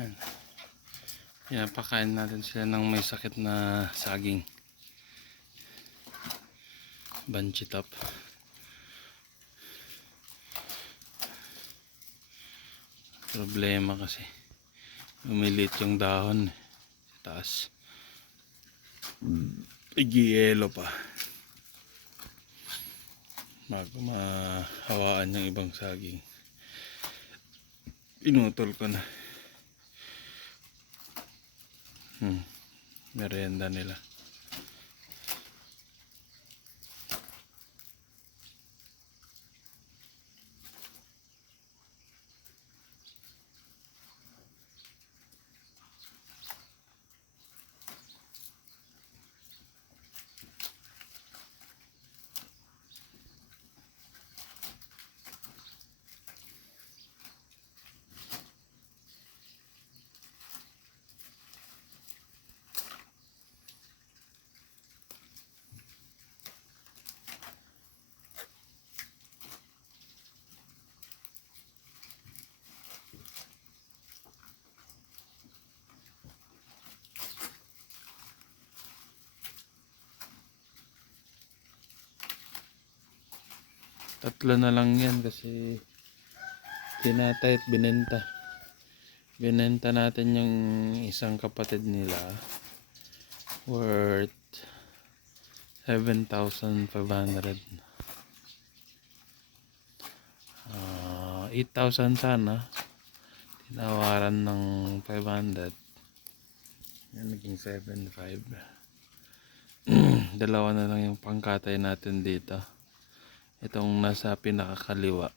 Yan. Pinapakain natin sila ng may sakit na saging. Banchi top. Problema kasi umilit yung dahon sa taas. Igiyelo pa bago mahawaan yung ibang saging. Pinutol ko na. Merienda nila. Tatlo na lang yan kasi tinatay at binenta. Binenta natin yung isang kapatid nila worth 7,500. 8,000 sana. Tinawaran ng 500. Yan, naging 7,500. Dalawa na lang yung pangkatay natin dito. Itong nasa pinakakaliwa.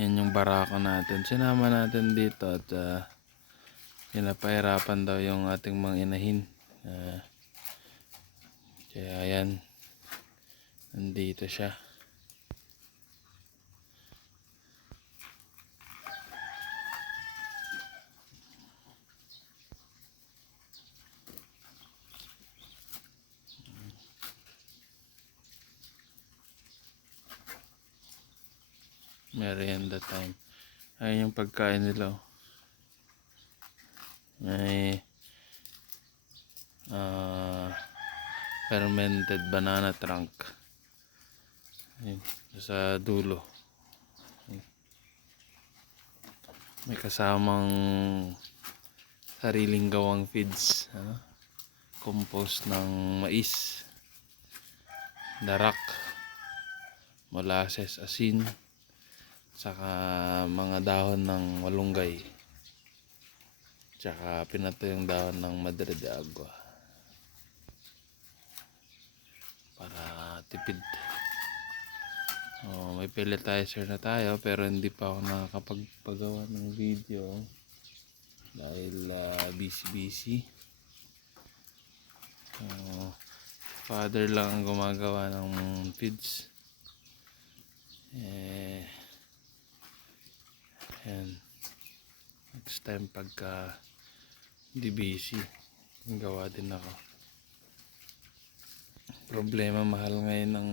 Yan yung barako natin. Sinama natin dito at pinapahirapan daw yung ating mga inahin. Kaya yan. Nandito siya. Merienda time. Ayun yung pagkain nila. May fermented banana trunk. Ayun, sa dulo. May kasamang sariling gawang feeds. Compost ng mais, darak, molasses, asin, saka mga dahon ng malunggay, tsaka pinato yung dahon ng madre de agua para tipid. May pelletizer na tayo pero hindi pa ako nakakapagpagawa ng video dahil busy. Father lang ang gumagawa ng feeds. Yan. Next time pagka di busy, gawa din ako. Problema, mahal ngayon ng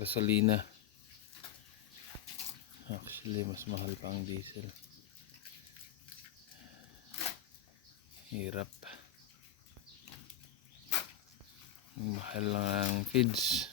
gasolina. Actually, mas mahal pa ang diesel. Hirap. Mahal lang ang feeds.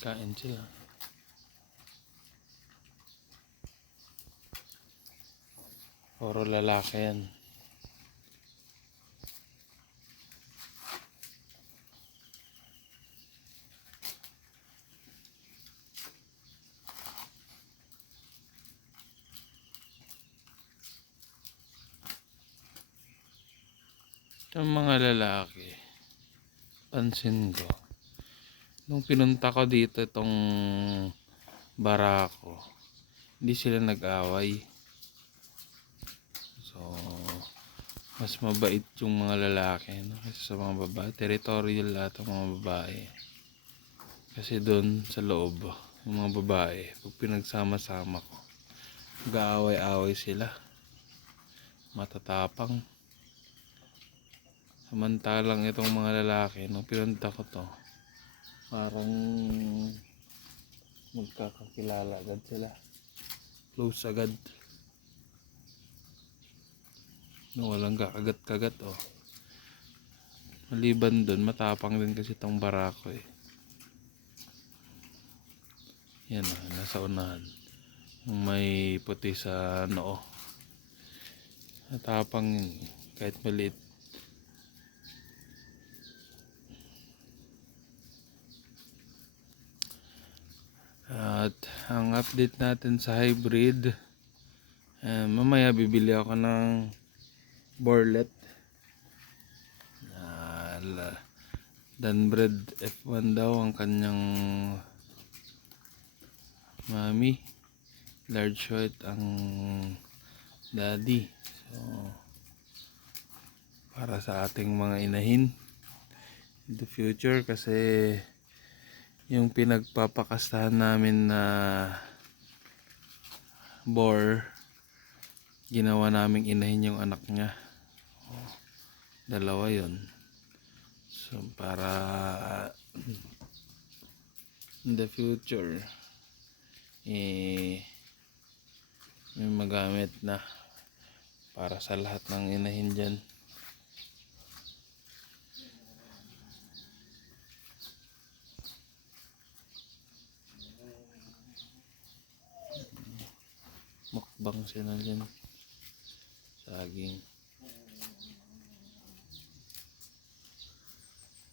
Kain sila. Puro lalaki yan. Yung mga lalaki, pansin ko, nung pinunta ko dito itong barako, hindi sila nag-away. So, mas mabait yung mga lalaki, no? Kasi sa mga babae, territorial lahat ang mga babae. Kasi doon sa loob, yung mga babae, pag pinagsama-sama ko, nag-aaway-away sila, matatapang. Samantalang itong mga lalaki, nung pinunta ko to, parang magkakakilala agad sila, close agad, no, walang kakagat-kagat, oh. Maliban dun, matapang din kasi itong barako eh. Yan, oh, nasa unahan, yung may puti sa noo, matapang yun, kahit maliit. At ang update natin sa hybrid, mamaya bibili ako ng Borlet, Danbred F1 daw ang kanyang mami, large white ang daddy. So para sa ating mga inahin in the future, kasi yung pinagpapakastahan namin na boar, ginawa naming inahin yung anak niya. Dalawa yon. So para in the future may magamit na para sa lahat ng inahin dyan. Mukbang sila dyan, saging.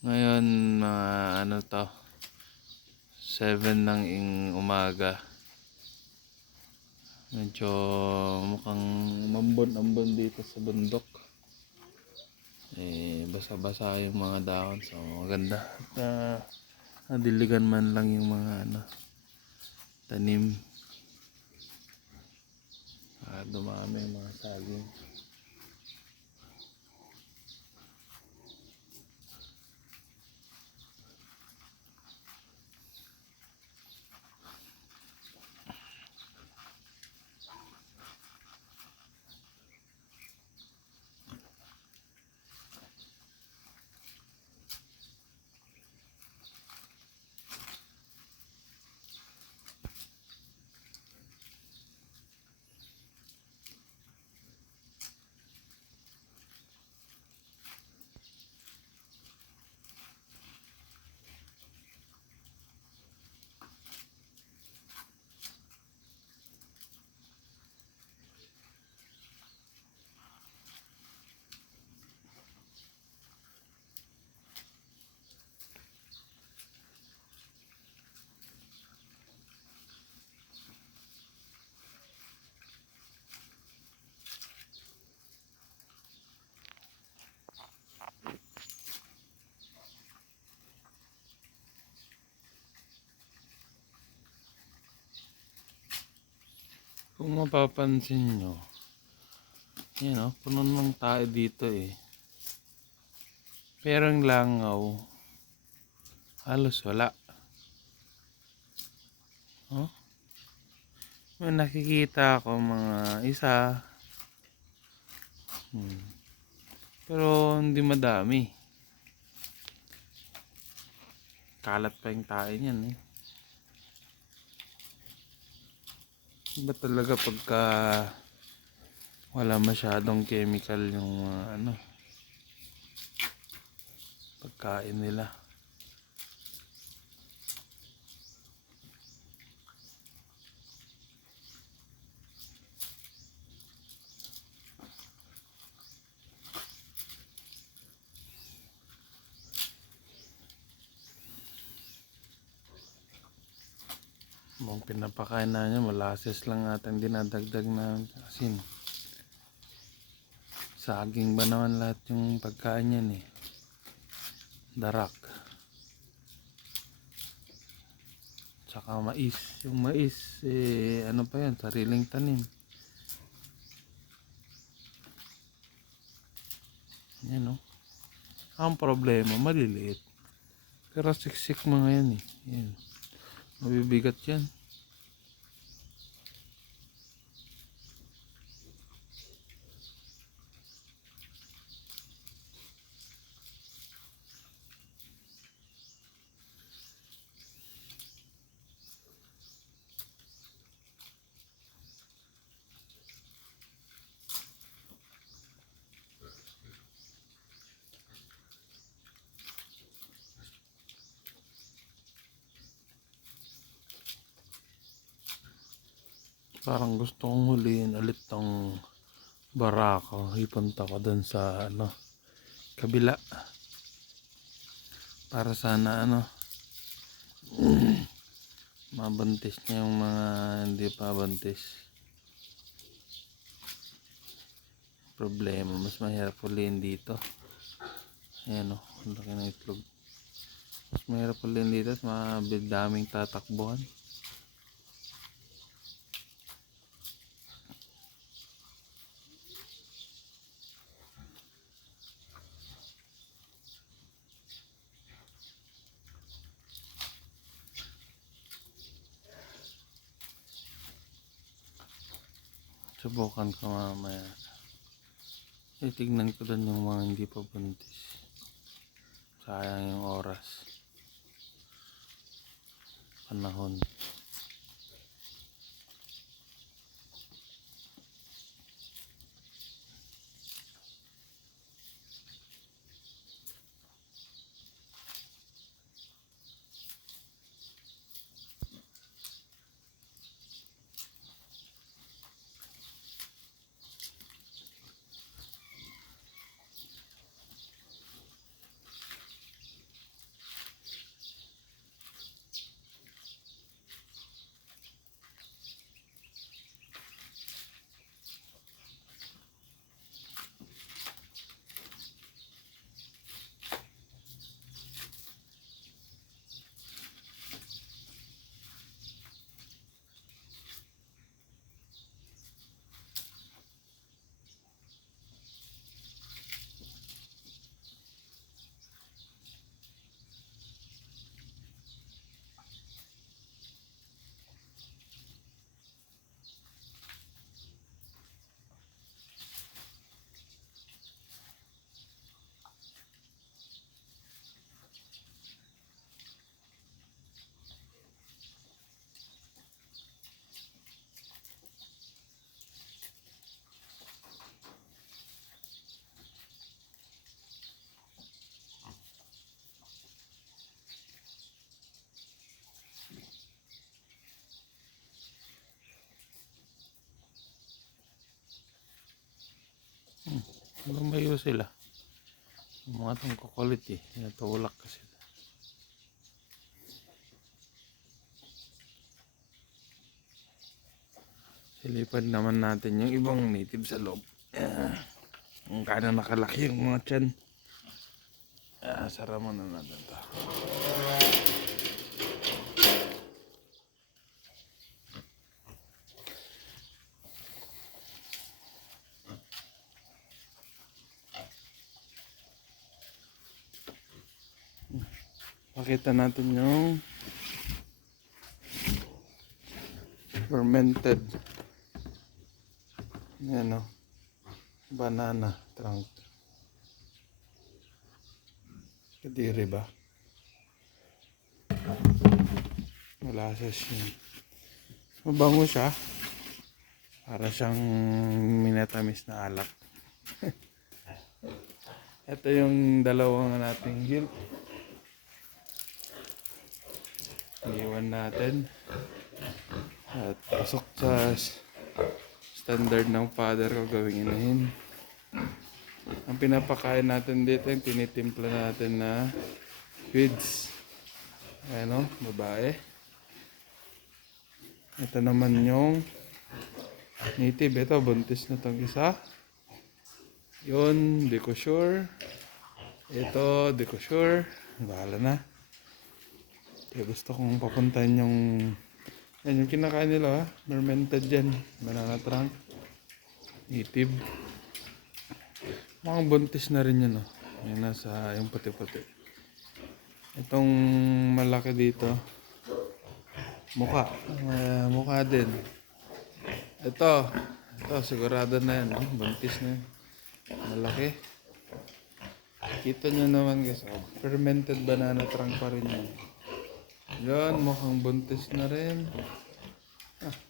Ngayon ano to, 7 ng umaga. Medyo mukhang mambon-ambon dito sa bundok. Basa-basa yung mga dahon, so maganda. At nadiligan man lang yung mga tanim. Dumami yung mga saging. Kung mapapansin nyo, yan o, puno ng tayo dito eh. Pero ang langaw, halos wala. Oh? May nakikita ako mga isa. Pero hindi madami. Kalat pa yung tayo niyan eh. Iba talaga pagka wala masyadong chemical yung pagkain nila. Ang pinapakain na niya, molasses lang natin dinadagdag na asin. Saging ba naman lahat yung pagkain yan eh. Darak. Tsaka mais. Yung mais ano pa yan, sariling tanim. Yan o. Ang problema, maliliit. Pero siksik mga yan eh. Yan. Mabibigat yan. Parang gusto kong huliin ulit tong barako. Ipunta ko dun sa ano, kabila. Para sana ano, mabuntis niya yung mga hindi pa buntis. Problema, mas mahirap huliin dito. Ayan o, ang laki ng itlog. Mas mahirap huliin dito at daming tatakbuhan. Subukan ko mamaya. Titignan ko dun yung mga hindi pa buntis. Sayang yung oras. Panahon. Lumayo sila. Mga itong kukulit eh. Natulak kasi. Silipad naman natin yung ibang native sa loob. Kung kano nakalaki yung mga tiyan. Sara mo na natin ito. Pakita natin yung fermented yan o, banana trunk. Kadiri ba? Malasas yun. Mabango siya. Para siyang minatamis na alak. Ito yung dalawang nating gilp. Iwan natin. At pasok sa standard ng father ko gawing inahin. Ang pinapakain natin dito, yung tinitimpla natin na feeds. Ayan o, babae. Ito naman yung native. Ito, buntis na itong isa. Yun, di ko sure. Ito, di ko sure. Bahala na. Kaya gusto kong papuntahin yung... Yan, yung kinakain nila, ha? Fermented dyan. Banana trunk. Native. Mukhang buntis na rin yun, oh. Yung nasa, yung puti-puti. Itong malaki dito. Mukha. Mukha din. Ito. Ito, sigurado na yan, oh. Buntis na yan. Malaki. Kita nyo naman guys, oh, fermented banana trunk pa rin yan. Yan, mukhang buntis na rin.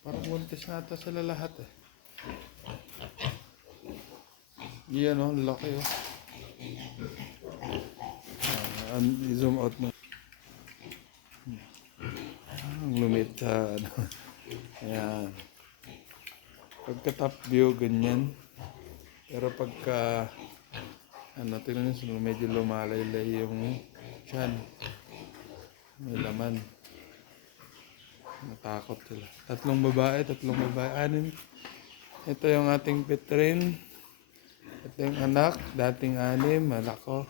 Parang buntis na ata sila lahat eh. Yan oh, laki oh. I-zoom out na. Ang lumit sa ano. Ayan. Pagka top view, ganyan. Pero pagka tingnan nyo, medyo lumalaylay yung tiyan. May laman. Natakot sila. Tatlong babae, 6. Ito yung ating pitrin. Ito yung anak, dating 6, anak ko.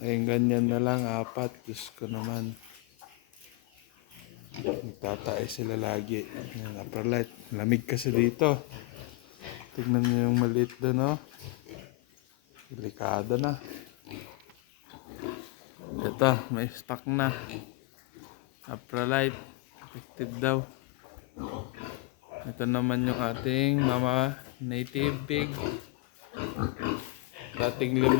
Ayun, ganyan na lang, 4. Diyos ko naman. Nagtatay sila lagi. Yan, upper light. Lamig kasi dito. Tignan nyo yung maliit doon, no? Delikado na. Ito, may stock na. Upralight. Effective daw. Ito naman yung ating mama native pig. Dating 5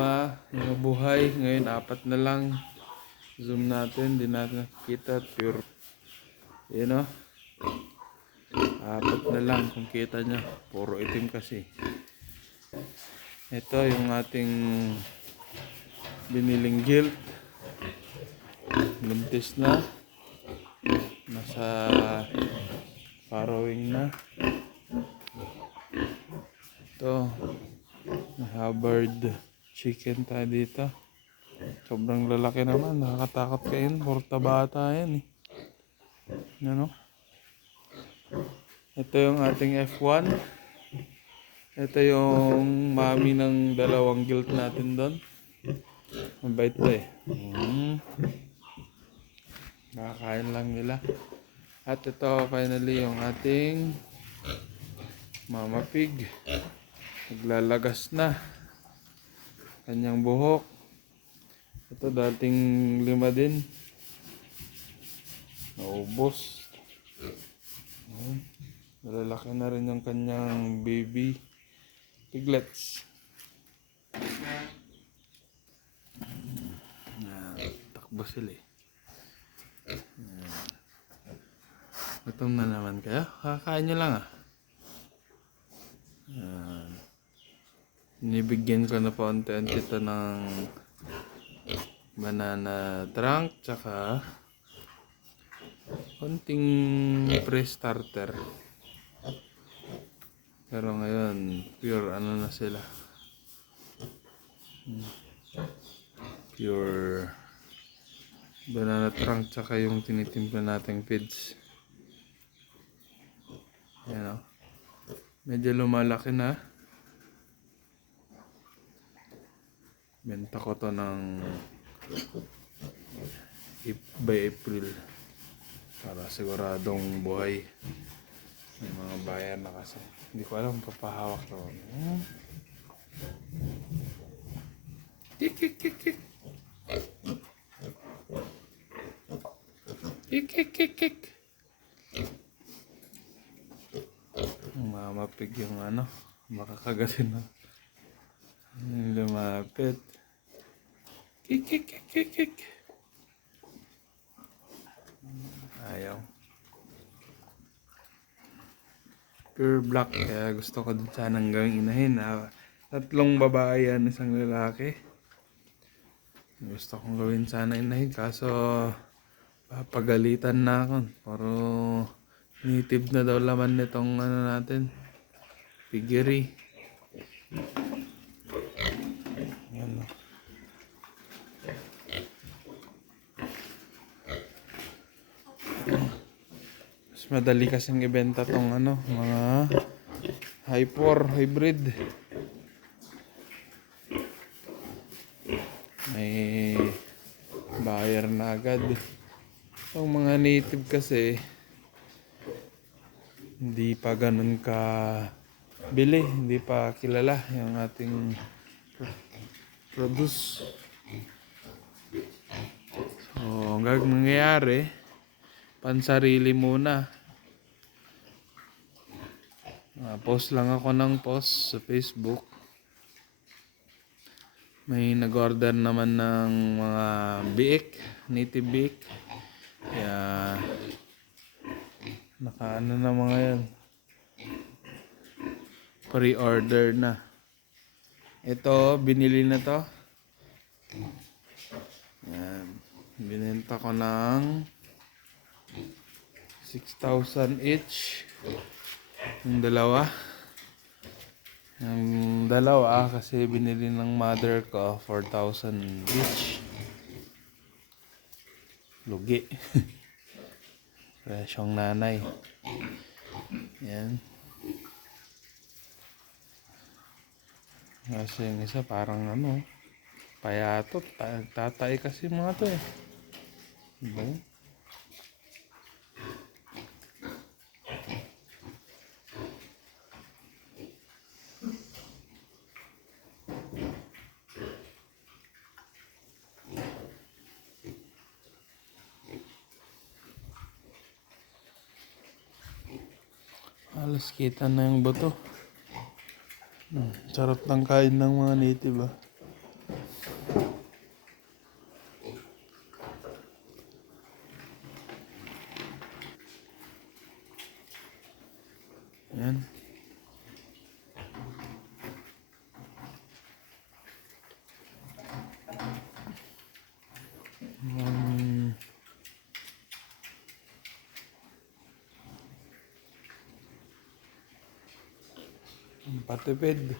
yung buhay. Ngayon 4 na lang. Zoom natin. Hindi natin nakikita. Pure. Yun o. 4 na lang kung kita nyo. Puro itim kasi. Ito yung ating biniling gilt. Buntis na. Nasa farrowing na. Ito. Hubbard chicken tayo dito. Sobrang lalaki naman. Nakakatakot kain. Porta bata yan eh. Yan o. Ito yung ating F1. Ito yung mami ng 2 gilt natin doon. Mabait to eh. Nakakain lang nila. At ito finally yung ating mama pig. Naglalagas na. Kanyang buhok. Ito dating 5 din. Naubos. Malalaki na rin yung kanyang baby piglets. Takbo sila eh. Gutom na naman kayo. Kakain nyo lang ah. Nibigyan ko na pa unti-unti ito ng banana trunk tsaka konting pre-starter. Pero ngayon pure ano na sila, pure banana trunk tsaka yung tinitimpla nating feeds. Yan o. Medyo lumalaki na. Benta ko to ng by April para siguradong buhay. May mga bayan na kasi. Hindi ko alam papahawak na. Kik kik kik kik. Kik kik kik kik. Mamapig yung ano, makakagatin na. Lumapit. Kik kik kik kik kik. Ayaw. Pure black, kaya gusto ko din sanang gawing inahin. 3 babae yan, 1 lalaki. Gusto kong gawin sana inahin, kaso papagalitan na ako. Pero native na daw laman nitong ano natin, piggery. Yan o. Madali kasing ibenta tong ano, mga hybrid. na agad. Yung mga native kasi, hindi pa ganun ka bili, hindi pa kilala yung ating produce. So, ang nangyayari, pansarili muna. Post lang ako ng post sa Facebook. May nag-order naman ng mga biik, native biik. Kaya nakaano na mga yan. Pre-order na. Ito, binili na to. Yan. Binenta ko ng 6,000 each. Yung dalawa. Yung dalawa kasi binili ng mother ko 4,000 each. Lugi. Presyong nanay. Yan. Kasi yung isa parang ano, payatot. Tatay kasi mga to eh. Diba? Halos kita na yung buto. Sarap ng kain ng mga native ah. Yan. Patipid.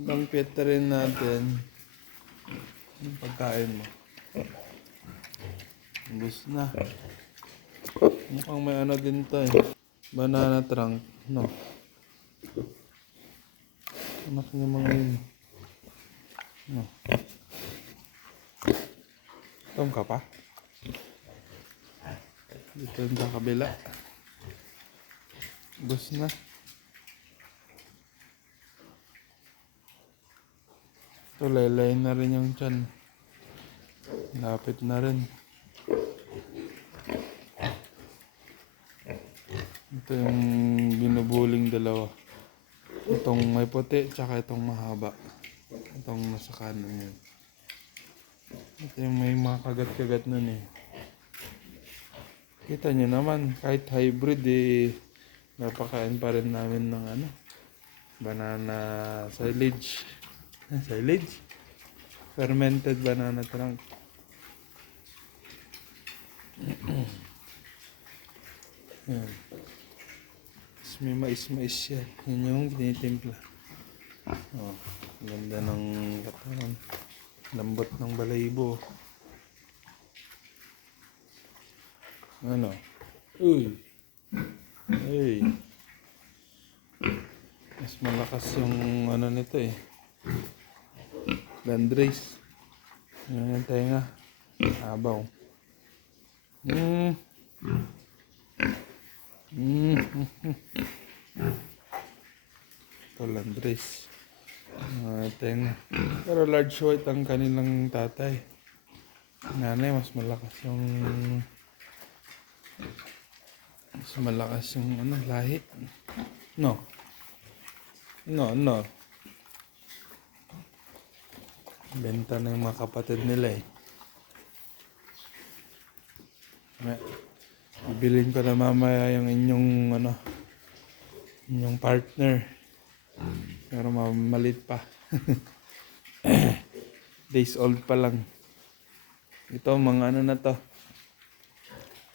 Ibang piyeta rin natin yung pagkain mo. Ubus na. Mukhang may ano din to eh. Banana trunk. No. Anak niya mga yun. No. Tom ka pa? Dito yung sa kabila. Ubus na. Ito, laylay na rin yung tiyan. Lapit na rin. Ito yung binubuling dalawa. Itong may puti, tsaka itong mahaba. Itong nasa kanan yun. Ito yung may mga kagat-kagat nun eh. Kita nyo naman, kahit hybrid eh, napakain pa rin namin ng ano, banana silage. Silage? Fermented banana trunk. Yan. May mais-mais yan. Yan yung tinitimpla. Oh, ganda ng katawan. Lambot ng balahibo. Ano? Uy! Hey! Mas malakas yung ano nito eh. Landrace. Yan yung tenga. Abaw. Ito landrace. Tenga. Pero large white ang kanilang tatay. Nanay mas malakas yung ano, lahi. No. Benta na yung mga kapatid nila eh. Bibilin ko na mamaya yung inyong partner. Pero mamalit pa. Days old pa lang. Ito mga ano na to.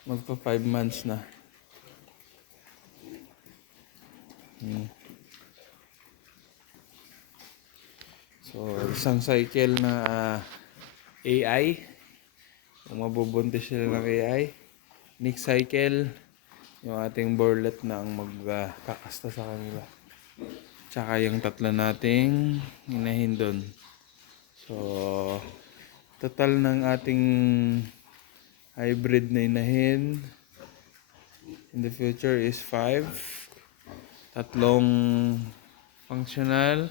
Magpa 5 months na. So, isang cycle na AI. Kung mabubuntis sila ng AI. Next cycle, yung ating borlet na ang magkakasta sa kanila. Tsaka yung tatlo nating inahin doon. So, Total ng ating hybrid na inahin in the future is 5. Tatlong functional,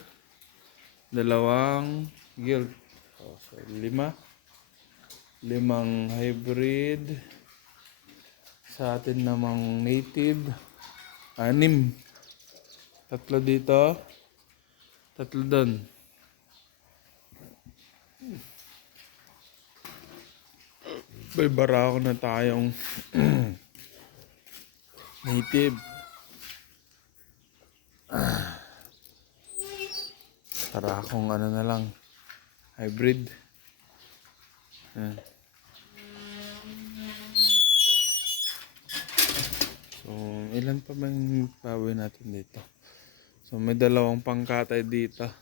dalawang guild. So 5. 5 hybrid. Sa atin namang native, 6. 3 dito, 3 doon. May barako na tayong native. Para akong ano na lang, hybrid. Ayan. So, ilan pa ba yung baboy natin dito? So, may 2 pangkatay dito.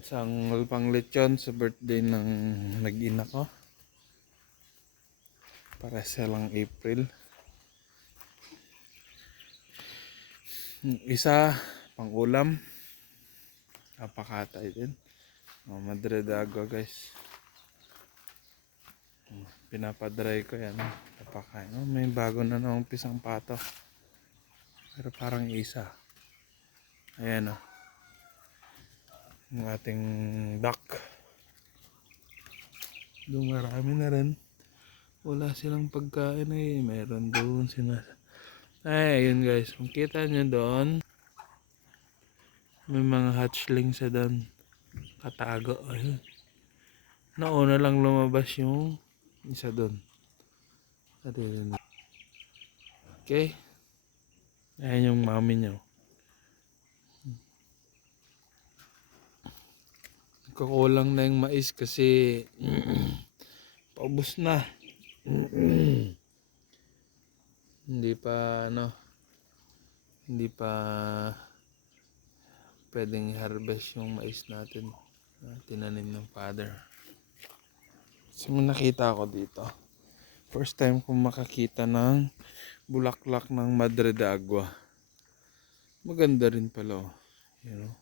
Isang pang lechon sa birthday ng nag-ina ko. Para silang April. Isa, pang ulam. Napakatay din. Madre de agua, guys. Pinapadry ko yan. Napakain. May bago na namang pisang pato. Pero parang isa. Ayan o. Yung ating duck. Doon marami na rin. Wala silang pagkain eh. Meron doon ay, ayun guys. Makita nyo doon. May mga hatchlings sa doon. Katago. Ayun. Nauna lang lumabas yung isa doon. Okay. Ayan yung mami nyo. Kukulang na yung mais kasi paubos na. Hindi pa pwedeng harvest yung mais natin na tinanim ng father. So nakita ko dito. First time kong makakita ng bulaklak ng Madre de Agua. Maganda rin pala oh. You know?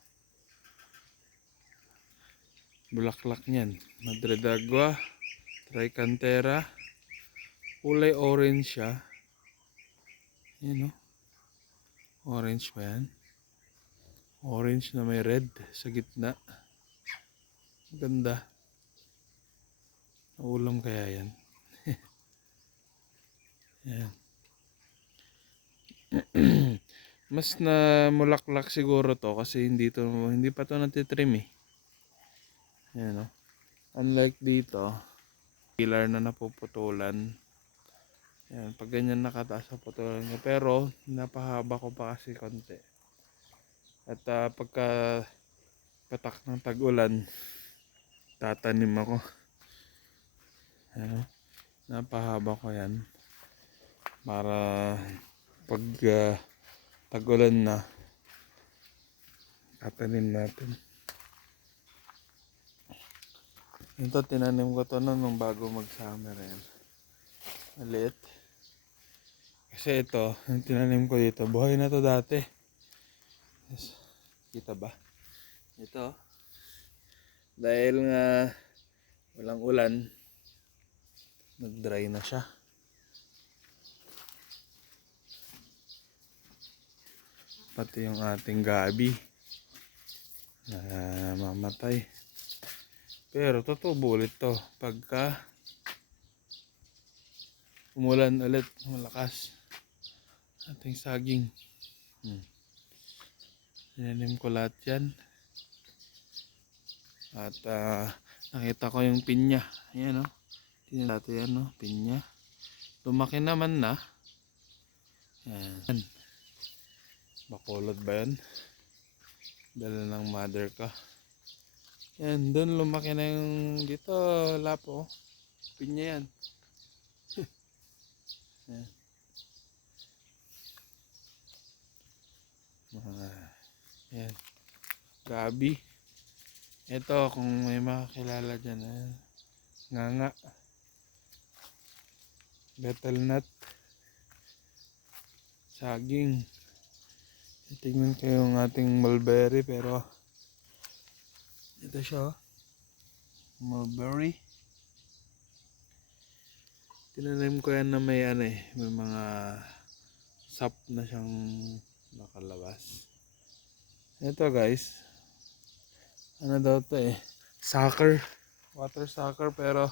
Bulaklak niyan. Madre de Agua, Tricantera. Kulay orange siya. Yan o. Orange ba yan? Orange na may red sa gitna. Ganda. Ulam kaya yan. Yan. Mas na mulaklak siguro to kasi hindi pa to natitrim eh. Yan o. Unlike dito, pillar na napuputulan. Yan, pag ganyan nakataas sa putulan niya. Pero napahaba ko pa kasi konti. At pagka patak ng tag-ulan, tatanim ako. Yan, napahaba ko yan. Para pag tag-ulan na, tatanim natin. Ito, tinanim ko to nung bago mag-summer yan. Maliit. Kasi ito, yung tinanim ko dito, buhay na to dati. Yes. Kita ba? Ito. Dahil nga walang ulan, nag-dry na siya. Pati yung ating gabi na mamatay. Pero tutubo ulit to pagka umulan ulit malakas. Ating saging. Tinanim ko lahat yan. At nakita ko yung pinya. Ayan o. Tingnan natin yan o. Pinya. Lumaki naman na. Ayan. Bakulod ba yan? Dala ng mother ka. Yan, doon lumaki na yung dito, lapo. Pinya yan. Yan. Yan. Gabi. Ito, kung may makakilala dyan, nganga. Betel nut. Saging. Tingnan ko yung ating mulberry pero ito siya oh. mulberry. Tinanim ko yan na may may mga sap na siyang nakalabas. Ito guys, ano daw to sucker, water sucker, pero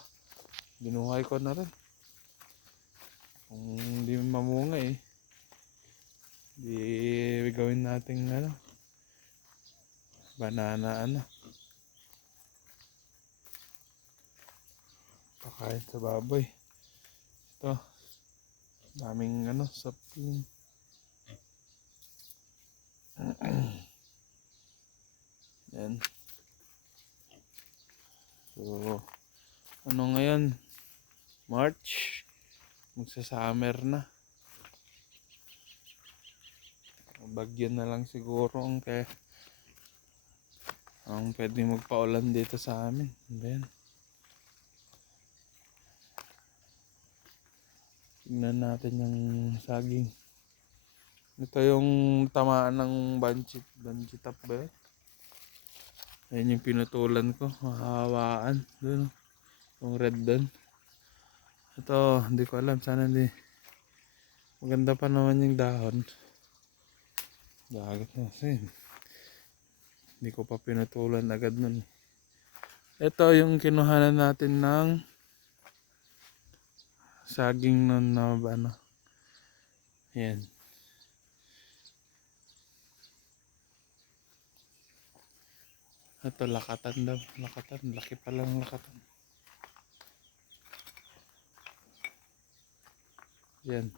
binuhay ko na rin. Kung hindi mamunga di gawin natin banana pakain sa baboy. Ito, daming sapling. Yan. So, ngayon? March. Magsa-summer na. Bagyo na lang siguro ang pwede magpaulan dito sa amin. Then, tignan natin yung saging. Ito yung tamaan ng banshee top ba yun? Ayan yung pinutulan ko, mahawaan doon, yung red doon. Ito, hindi ko alam, sana maganda pa naman yung dahon. Dagat na kasi hindi ko pa pinutulan agad nun. Ito yung kinuhanan natin ng saging nun na yan. Ito lakatan daw. Lakatan. Laki pa lang lakatan. Yan.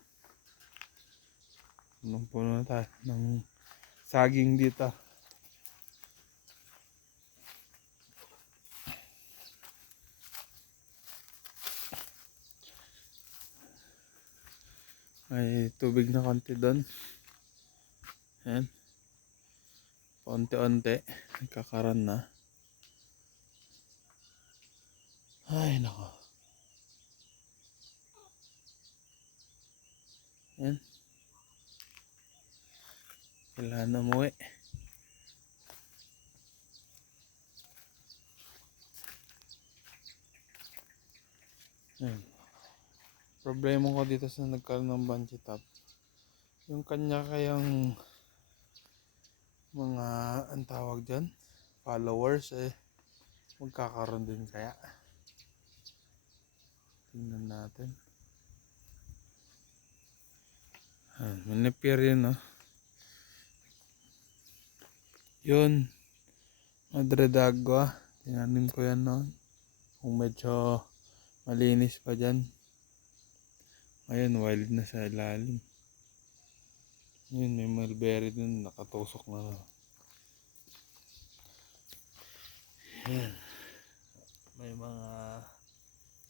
Punong-puno na tayo ng saging dito. May tubig na konti doon. Yan. Paunti-unti. Nagkakaroon na. Ay, nako. Yan. Kailangan na umuwi. Yan. Problema ko dito sa nagkaroon ng banshee top, yung kanya kayang mga ang tawag dyan, followers magkakaroon din kaya. Tingnan natin. Manipir yun yun, Madre d'Agua. Tinanim ko yan noon kung medyo malinis pa dyan. Ayun, wild na sa ilalim. Yun, may mulberry dun, nakatusok na. Yan. May mga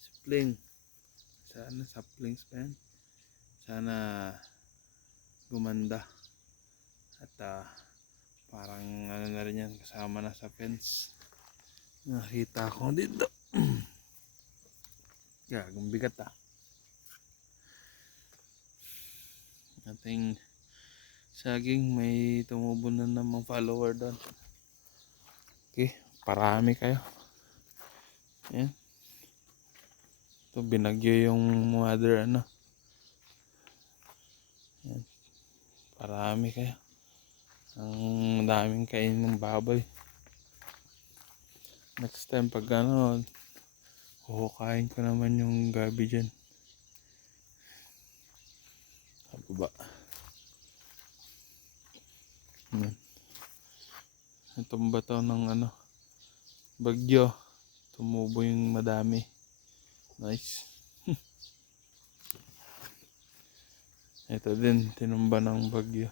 sapling. Sana saplings pa yan. Sana gumanda. At parang na rin yan, kasama na sa fence. Nakita ko dito. Gagong bigat ating saging, may tumubo na namang follower doon. Okay, parami kayo. Yan. Ito binagyo yung mother Yan. Parami kayo. Ang daming kain ng baboy. Next time pag huhukain ko naman yung gabi dyan. Sa baba. Itong bato ng bagyo. Tumubo yung madami. Nice. Ito din, tinumba ng bagyo.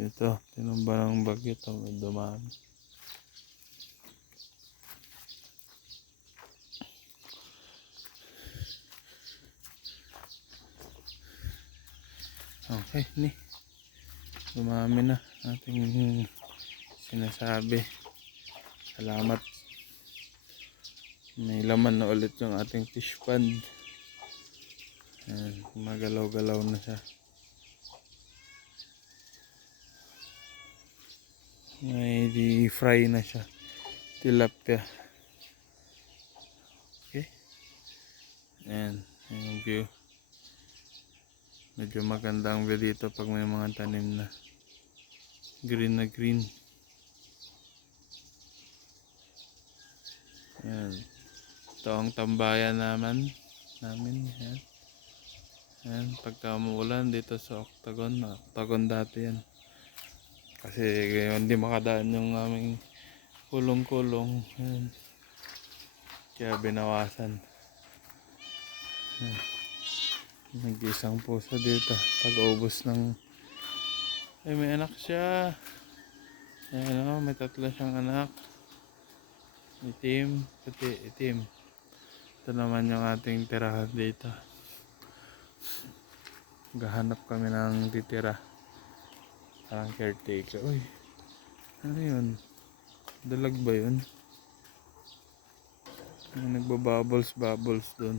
Ito, tinumba ng bagyo. Ito, dumami. Okay, dumami na ating sinasabi. Salamat. May laman na ulit yung ating fish pond. Magalaw-galaw na siya. May di-fry na siya. tilapia. Okay. Ayan. Ayan yung view. Medyo maganda ang view dito pag may mga tanim na green na green. Ayan. Ito ang tambayan namin. Ayan. Ayan. Pagka umuulan dito sa Octagon. Octagon dati yan. Kasi hindi makadaan yung aming kulong-kulong. Ayan. Kaya binawasan. Ayan. Nag-isang puso dito. Pag-ubos ng... Ay, may anak siya. Ayan o, may 3 siyang anak. Itim, puti, itim. Ito naman yung ating tirahan dito. Gahanap kami ng titira. Parang caretaker. Uy, ano yun? Dalag ba yun? Ay, nagbabubbles dun.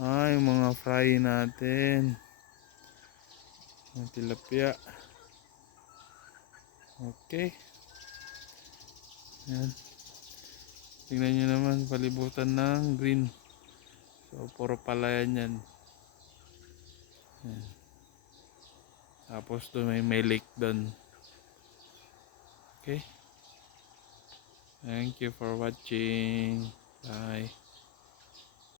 Ay, yung mga fry natin. Yung tilapia. Okay. Yan. Tingnan nyo naman, palibutan ng green. So, puro palayan yan. Yan. Tapos doon may lake doon. Okay. Thank you for watching. Bye.